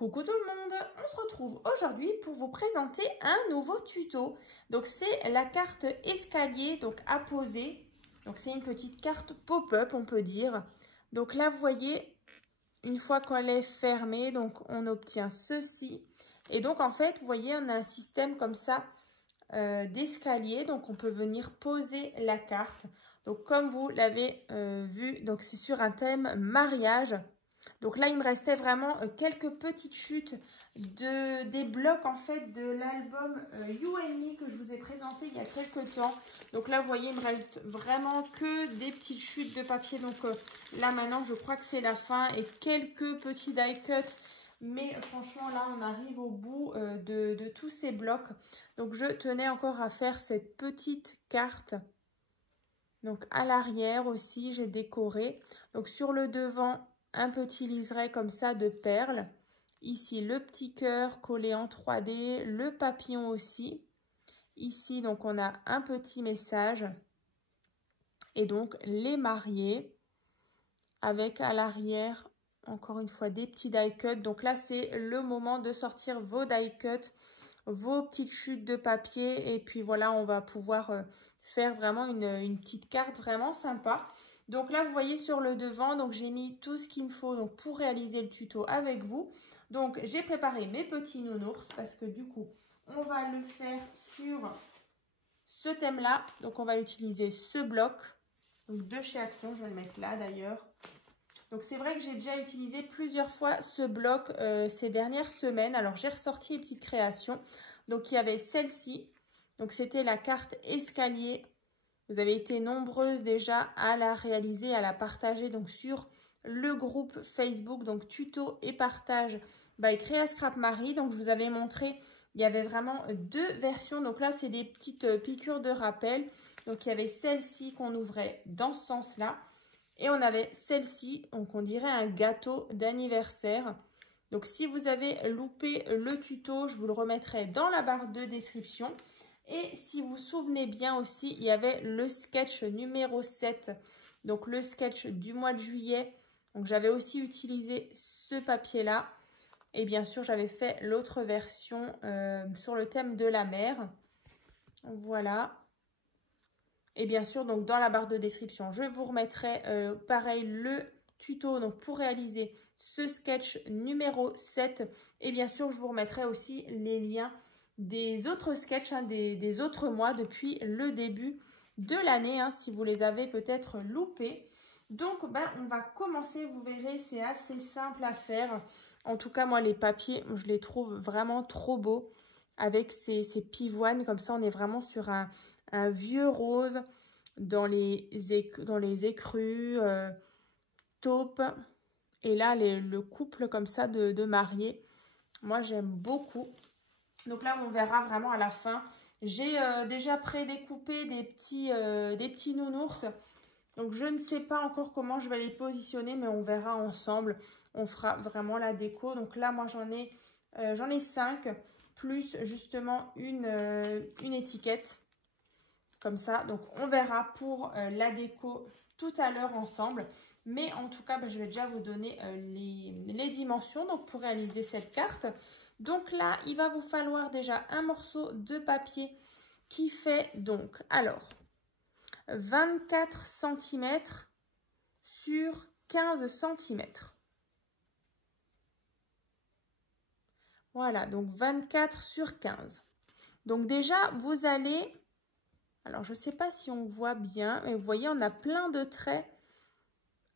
Coucou tout le monde, on se retrouve aujourd'hui pour vous présenter un nouveau tuto. Donc c'est la carte escalier donc à poser. Donc c'est une petite carte pop-up on peut dire. Donc là vous voyez, une fois qu'elle est fermée, donc on obtient ceci. Et donc en fait vous voyez on a un système comme ça d'escalier. Donc on peut venir poser la carte. Donc comme vous l'avez vu, donc c'est sur un thème mariage. Donc là, il me restait vraiment quelques petites chutes des blocs en fait de l'album You and Me que je vous ai présenté il y a quelques temps. Donc là, vous voyez, il me reste vraiment que des petites chutes de papier. Donc là, maintenant, je crois que c'est la fin et quelques petits die cuts. Mais franchement, là, on arrive au bout de tous ces blocs. Donc je tenais encore à faire cette petite carte. Donc à l'arrière aussi, j'ai décoré. Donc sur le devant, un petit liseré comme ça de perles. Ici, le petit cœur collé en 3D, le papillon aussi. Ici, donc, on a un petit message. Et donc, les mariés avec à l'arrière, encore une fois, des petits die cuts. Donc là, c'est le moment de sortir vos die cuts, vos petites chutes de papier. Et puis voilà, on va pouvoir faire vraiment une petite carte vraiment sympa. Donc là, vous voyez sur le devant, donc j'ai mis tout ce qu'il me faut donc, pour réaliser le tuto avec vous. Donc, j'ai préparé mes petits nounours parce que du coup, on va le faire sur ce thème-là. Donc, on va utiliser ce bloc donc, de chez Action. Je vais le mettre là d'ailleurs. Donc, c'est vrai que j'ai déjà utilisé plusieurs fois ce bloc ces dernières semaines. Alors, j'ai ressorti les petites créations. Donc, il y avait celle-ci. Donc, c'était la carte escalier. Vous avez été nombreuses déjà à la réaliser, à la partager donc sur le groupe Facebook, donc tuto et partage by Créa Scrap Marie. Donc je vous avais montré, il y avait vraiment deux versions. Donc là, c'est des petites piqûres de rappel. Donc il y avait celle-ci qu'on ouvrait dans ce sens-là. Et on avait celle-ci, donc on dirait un gâteau d'anniversaire. Donc si vous avez loupé le tuto, je vous le remettrai dans la barre de description. Et si vous vous souvenez bien aussi, il y avait le sketch numéro 7, donc le sketch du mois de juillet. Donc j'avais aussi utilisé ce papier-là. Et bien sûr, j'avais fait l'autre version sur le thème de la mer. Voilà. Et bien sûr, donc dans la barre de description, je vous remettrai pareil le tuto donc, pour réaliser ce sketch numéro 7. Et bien sûr, je vous remettrai aussi les liens des autres sketchs, hein, des autres mois depuis le début de l'année, hein, si vous les avez peut-être loupés. Donc, on va commencer, vous verrez, c'est assez simple à faire. En tout cas, moi, les papiers, je les trouve vraiment trop beaux avec ces pivoines. Comme ça, on est vraiment sur un vieux rose dans les écrus, taupe. Et là, le couple comme ça de mariés, moi, j'aime beaucoup. Donc là, on verra vraiment à la fin. J'ai déjà prédécoupé des petits nounours. Donc, je ne sais pas encore comment je vais les positionner, mais on verra ensemble. On fera vraiment la déco. Donc là, moi, j'en ai 5, plus justement une étiquette. Comme ça. Donc, on verra pour la déco tout à l'heure ensemble. Mais en tout cas, je vais déjà vous donner les dimensions donc pour réaliser cette carte. Donc là, il va vous falloir déjà un morceau de papier qui fait donc, alors, 24 cm sur 15 cm. Voilà, donc 24 sur 15. Donc déjà, vous allez, alors je ne sais pas si on voit bien, mais vous voyez, on a plein de traits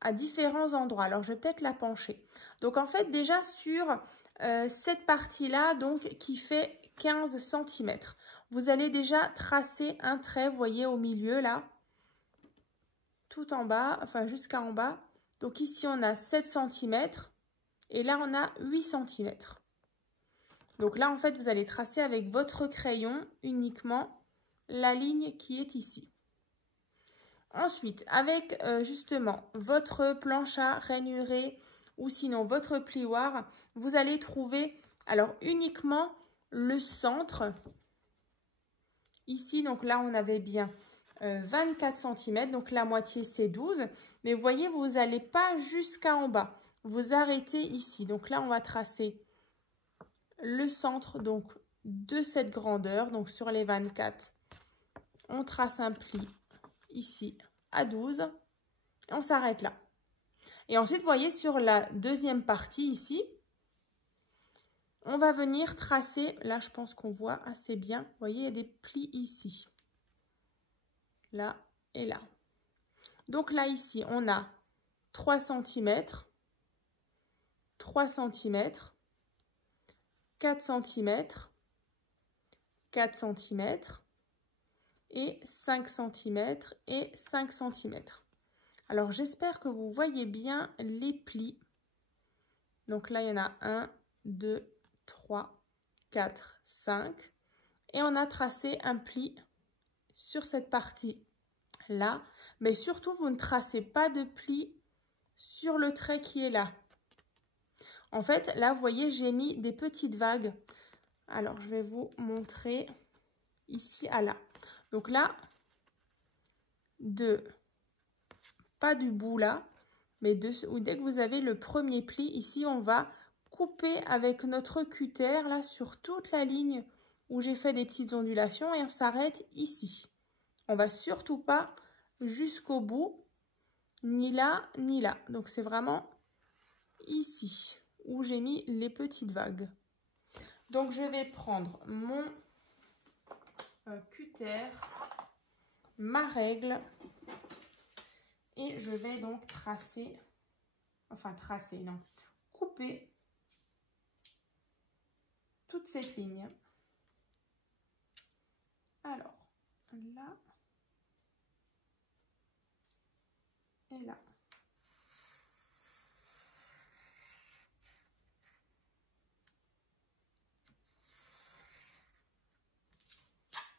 à différents endroits. Alors, je vais peut-être la pencher. Donc, en fait, déjà sur cette partie-là, donc qui fait 15 cm, vous allez déjà tracer un trait, vous voyez, au milieu, là, tout en bas, enfin, jusqu'à en bas. Donc, ici, on a 7 cm et là, on a 8 cm. Donc là, en fait, vous allez tracer avec votre crayon uniquement la ligne qui est ici. Ensuite, avec justement votre planche à rainuré ou sinon votre plioir, vous allez trouver alors uniquement le centre. Ici, donc là, on avait bien 24 cm, donc la moitié c'est 12. Mais vous voyez, vous n'allez pas jusqu'à en bas. Vous arrêtez ici. Donc là, on va tracer le centre donc de cette grandeur. Donc sur les 24, on trace un pli ici à 12 et on s'arrête là. Et ensuite, vous voyez, sur la deuxième partie ici, on va venir tracer, là je pense qu'on voit assez bien, vous voyez, il y a des plis ici, là et là. Donc là ici, on a 3 cm, 3 cm, 4 cm, 4 cm et 5 cm et 5 cm. Alors j'espère que vous voyez bien les plis. Donc là, il y en a 1, 2, 3, 4, 5. Et on a tracé un pli sur cette partie-là. Mais surtout, vous ne tracez pas de pli sur le trait qui est là. En fait, là, vous voyez, j'ai mis des petites vagues. Alors, je vais vous montrer ici à là. Donc là, pas du bout là, mais dès que vous avez le premier pli, ici, on va couper avec notre cutter là sur toute la ligne où j'ai fait des petites ondulations et on s'arrête ici. On va surtout pas jusqu'au bout, ni là ni là. Donc c'est vraiment ici où j'ai mis les petites vagues. Donc je vais prendre mon cutter, ma règle et je vais donc tracer, couper toute cette ligne. Alors, là et là.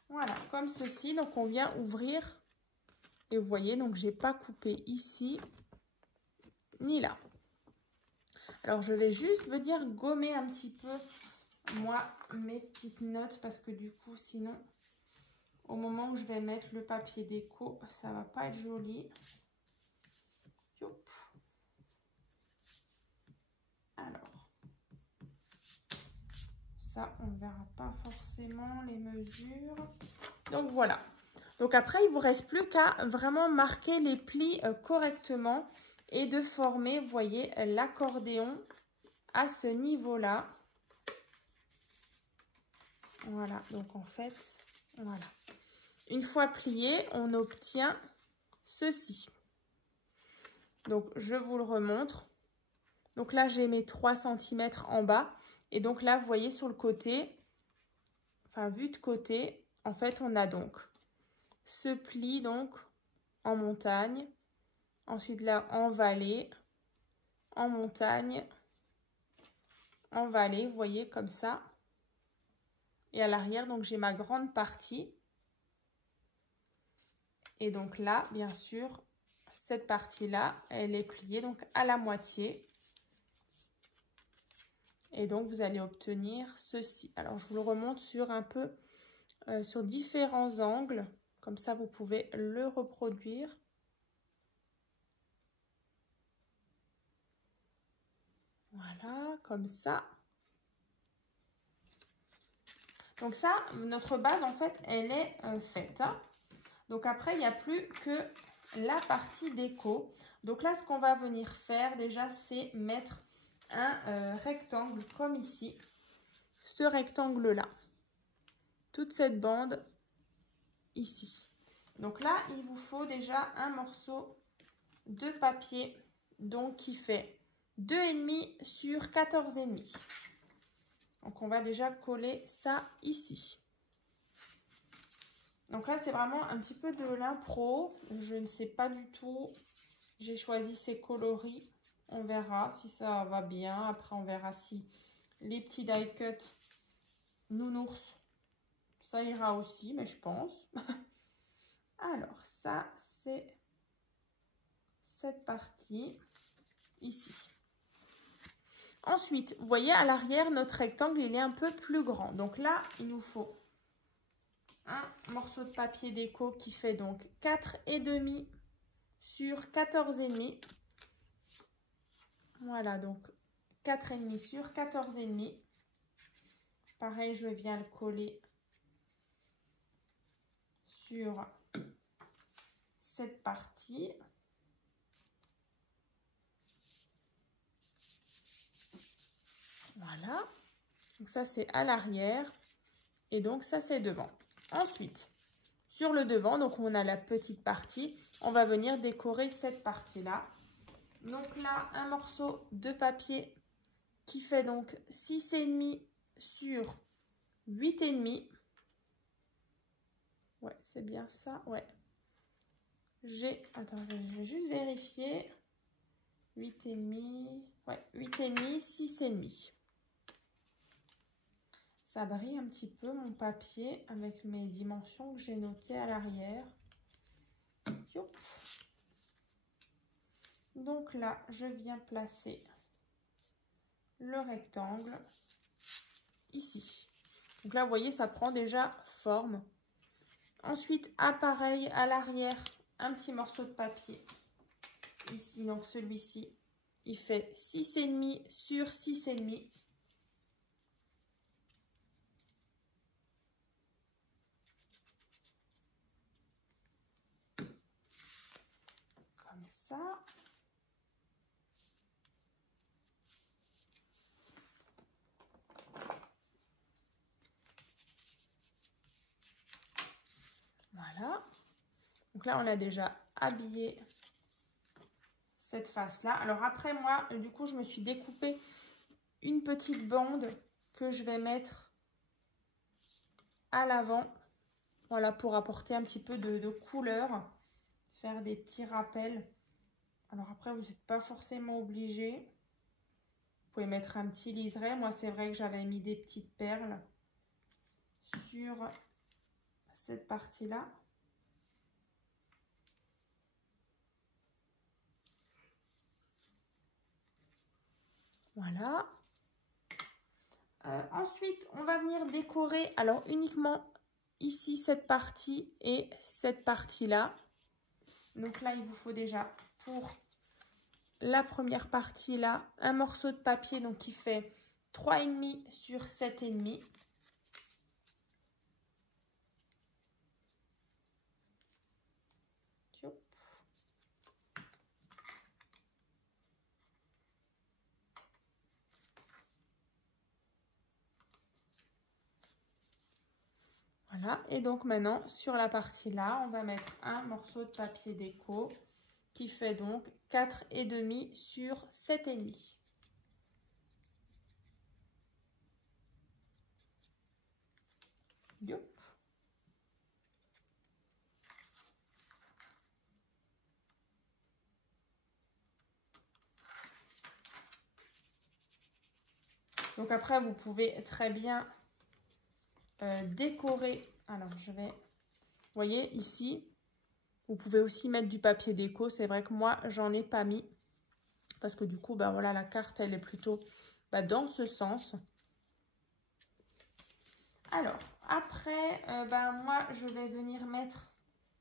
Voilà, comme ceci. Donc, on vient ouvrir. Et vous voyez, donc, j'ai pas coupé ici ni là. Alors, je vais juste venir gommer un petit peu, moi, mes petites notes. Parce que du coup, sinon, au moment où je vais mettre le papier déco, ça va pas être joli. Youp. Alors, ça, on ne verra pas forcément les mesures. Donc, voilà. Donc, après, il ne vous reste plus qu'à vraiment marquer les plis correctement et de former, vous voyez, l'accordéon à ce niveau-là. Voilà. Donc, en fait, voilà. Une fois plié, on obtient ceci. Donc, je vous le remontre. Donc là, j'ai mes 3 cm en bas. Et donc là, vous voyez sur le côté, enfin vu de côté, en fait, on a donc ce pli donc en montagne. Ensuite là, en vallée, en montagne, en vallée, vous voyez comme ça. Et à l'arrière, donc j'ai ma grande partie. Et donc là, bien sûr, cette partie-là, elle est pliée donc à la moitié. Et donc, vous allez obtenir ceci. Alors, je vous le remonte sur un peu, sur différents angles. Comme ça, vous pouvez le reproduire. Voilà, comme ça. Donc ça, notre base, en fait, elle est faite. Hein. Donc après, il n'y a plus que la partie déco. Donc là, ce qu'on va venir faire déjà, c'est mettre un rectangle comme ici. Ce rectangle-là. Toute cette bande ici. Donc là, il vous faut déjà un morceau de papier donc qui fait 2,5 sur 14,5. Donc on va déjà coller ça ici. Donc là, c'est vraiment un petit peu de l'impro. Je ne sais pas du tout. J'ai choisi ces coloris. On verra si ça va bien. Après, on verra si les petits die cut nounours, ça ira aussi, mais je pense. Alors, ça, c'est cette partie ici. Ensuite, vous voyez à l'arrière, notre rectangle, il est un peu plus grand. Donc là, il nous faut un morceau de papier déco qui fait donc 4,5 sur 14,5. Voilà, donc 4,5 sur 14,5. Pareil, je viens le coller sur cette partie. Voilà. Donc ça, c'est à l'arrière. Et donc, ça, c'est devant. Ensuite, sur le devant, donc on a la petite partie. On va venir décorer cette partie-là. Donc là, un morceau de papier qui fait donc 6,5 sur 8,5. Ouais, c'est bien ça. Ouais. Attends, je vais juste vérifier. 8,5. Ouais, 8,5, 6,5. Ça brille un petit peu mon papier avec mes dimensions que j'ai notées à l'arrière. Donc là, je viens placer le rectangle ici. Donc là, vous voyez, ça prend déjà forme. Ensuite, pareil, à l'arrière, un petit morceau de papier. Ici, donc celui-ci, il fait 6,5 sur 6,5. Comme ça. Voilà. Donc là, on a déjà habillé cette face-là. Alors après, moi, du coup, je me suis découpé une petite bande que je vais mettre à l'avant. Voilà, pour apporter un petit peu de couleur. Faire des petits rappels. Alors après, vous n'êtes pas forcément obligé. Vous pouvez mettre un petit liseré. Moi, c'est vrai que j'avais mis des petites perles sur cette partie-là. Voilà. Ensuite, on va venir décorer, alors uniquement ici, cette partie et cette partie-là. Donc là, il vous faut déjà, pour la première partie-là, un morceau de papier donc qui fait 3,5 sur 7,5. Voilà, et donc maintenant, sur la partie là, on va mettre un morceau de papier déco qui fait donc 4,5 sur 7,5. Youp. Donc après, vous pouvez très bien décorer. Alors, je vais... Vous voyez, ici, vous pouvez aussi mettre du papier déco. C'est vrai que moi, j'en ai pas mis. Parce que du coup, ben voilà, la carte, elle est plutôt dans ce sens. Alors, après, moi, je vais venir mettre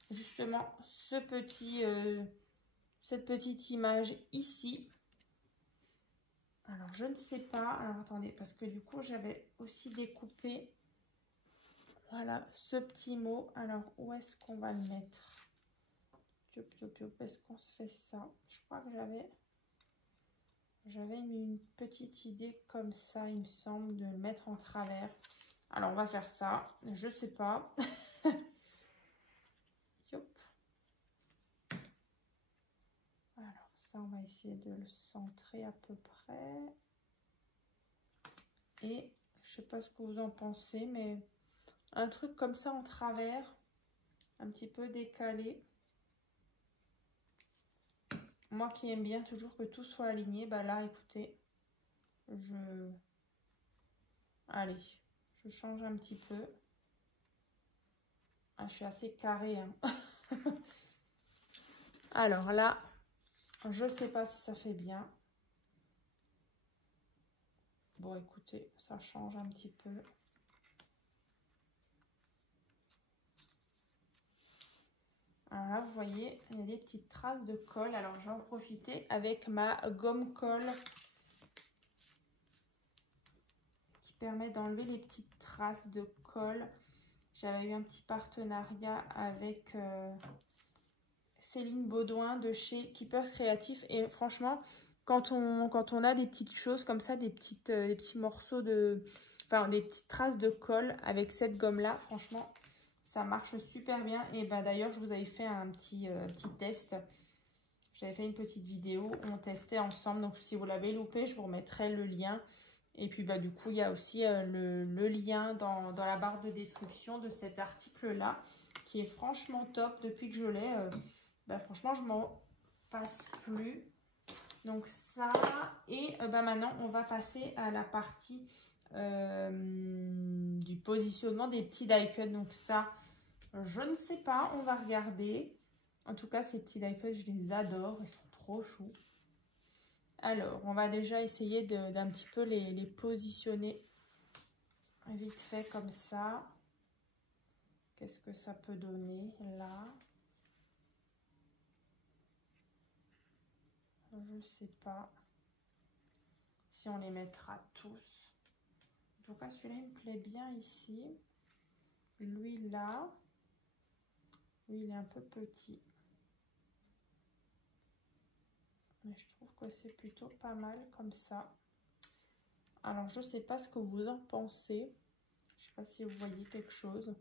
justement cette petite image ici. Alors, je ne sais pas. Alors, attendez, parce que du coup, j'avais aussi découpé, voilà, ce petit mot. Alors, où est-ce qu'on va le mettre? Est-ce qu'on se fait ça? Je crois que j'avais mis une petite idée comme ça, il me semble, de le mettre en travers. Alors, on va faire ça. Je sais pas. Alors, ça, on va essayer de le centrer à peu près. Et je sais pas ce que vous en pensez, mais un truc comme ça en travers, un petit peu décalé. Moi qui aime bien toujours que tout soit aligné, là, écoutez, allez, je change un petit peu. Ah, je suis assez carrée, hein. Alors là, je sais pas si ça fait bien. Bon, écoutez, ça change un petit peu. Alors là, vous voyez, il y a des petites traces de colle. Alors, je vais en profiter avec ma gomme colle qui permet d'enlever les petites traces de colle. J'avais eu un petit partenariat avec Céline Baudouin de chez Keepers Créatifs. Et franchement, quand on a des petites choses comme ça, des petits morceaux enfin des petites traces de colle avec cette gomme-là, franchement, ça marche super bien. Et bah d'ailleurs, je vous avais fait un petit test. J'avais fait une petite vidéo où on testait ensemble. Donc si vous l'avez loupé, je vous remettrai le lien. Et puis bah du coup, il y a aussi le lien dans la barre de description de cet article-là, qui est franchement top. Depuis que je l'ai, bah, franchement, je m'en passe plus. Donc ça, et bah maintenant, on va passer à la partie du positionnement des petits die cuts. Donc ça, je ne sais pas, on va regarder. En tout cas, ces petits die cuts, je les adore, ils sont trop choux. Alors, on va déjà essayer d'un petit peu les positionner vite fait comme ça. Qu'est-ce que ça peut donner là? Je ne sais pas si on les mettra tous. En tout cas, celui-là, il me plaît bien ici. Lui, là. Lui, il est un peu petit. Mais je trouve que c'est plutôt pas mal comme ça. Alors, je ne sais pas ce que vous en pensez. Je ne sais pas si vous voyez quelque chose.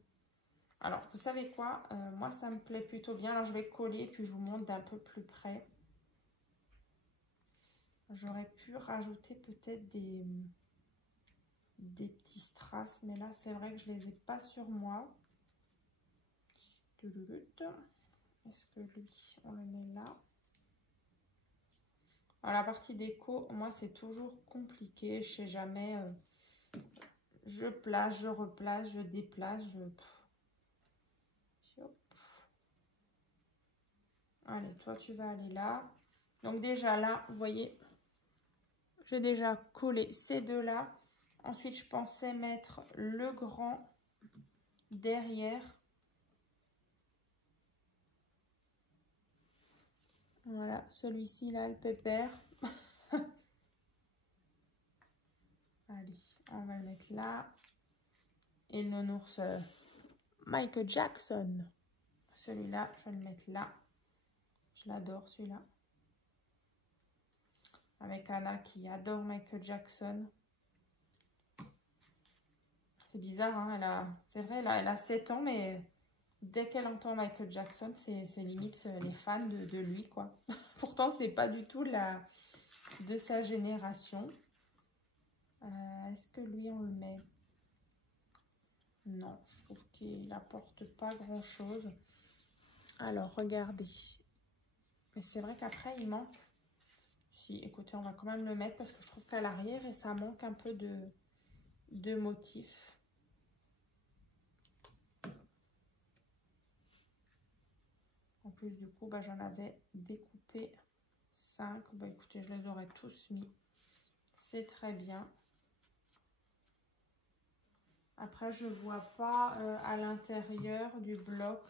Alors, vous savez quoi? Moi, ça me plaît plutôt bien. Alors, je vais coller et puis je vous montre d'un peu plus près. J'aurais pu rajouter peut-être des petits strass. Mais là, c'est vrai que je ne les ai pas sur moi. Est-ce que lui, on le met là? Alors, la partie déco, moi, c'est toujours compliqué. Je sais jamais. Je place, je replace, je déplace. Allez, toi, tu vas aller là. Donc, déjà là, vous voyez, j'ai déjà collé ces deux-là. Ensuite, je pensais mettre le grand derrière. Voilà, celui-ci là, le pépère. Allez, on va le mettre là. Et le nounours Michael Jackson. Celui-là, je vais le mettre là. Je l'adore celui-là. Avec Anna qui adore Michael Jackson. C'est bizarre, hein, c'est vrai, elle a 7 ans, mais dès qu'elle entend Michael Jackson, c'est limite les fans de lui, quoi. Pourtant, c'est pas du tout de sa génération. Est-ce que lui, on le met? Non, je trouve qu'il n'apporte pas grand-chose. Alors, regardez. Mais c'est vrai qu'après, il manque. Si, écoutez, on va quand même le mettre parce que je trouve qu'à l'arrière, ça manque un peu de motifs. En plus, du coup, bah, j'en avais découpé 5. Bah, écoutez, je les aurais tous mis. C'est très bien. Après, je ne vois pas à l'intérieur du bloc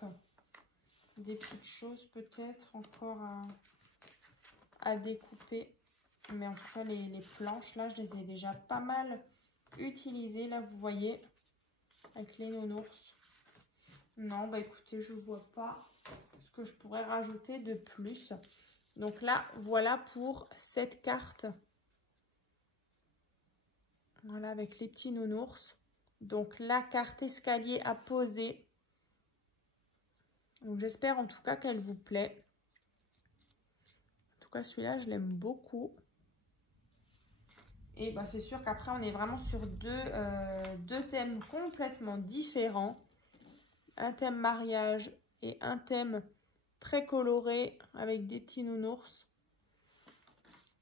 des petites choses peut-être encore à découper. Mais en tout cas, les planches, là, je les ai déjà pas mal utilisées. Là, vous voyez, avec les nounours. Non, bah écoutez, je ne vois pas ce que je pourrais rajouter de plus. Donc là, voilà pour cette carte. Voilà, avec les petits nounours. Donc la carte escalier à poser. Donc j'espère en tout cas qu'elle vous plaît. En tout cas, celui-là, je l'aime beaucoup. Et bah, c'est sûr qu'après, on est vraiment sur deux thèmes complètement différents. Un thème mariage et un thème très coloré avec des petits nounours.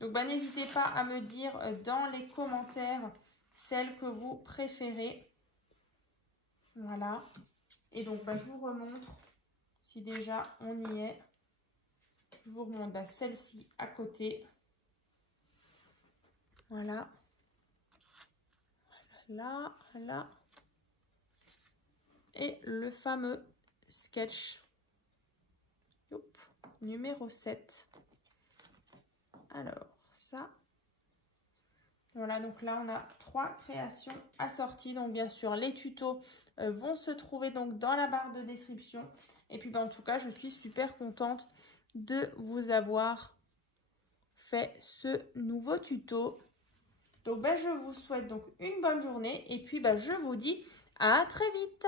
Donc, bah, n'hésitez pas à me dire dans les commentaires celle que vous préférez. Voilà. Et donc, bah, je vous remontre si déjà on y est. Je vous remonte bah, celle-ci à côté. Voilà. Là, là. Et le fameux sketch numéro 7. Alors, ça, Voilà, donc là, on a 3 créations assorties. Donc, bien sûr, les tutos vont se trouver donc dans la barre de description. Et puis, en tout cas, je suis super contente de vous avoir fait ce nouveau tuto. Donc, je vous souhaite donc une bonne journée. Et puis, je vous dis à très vite.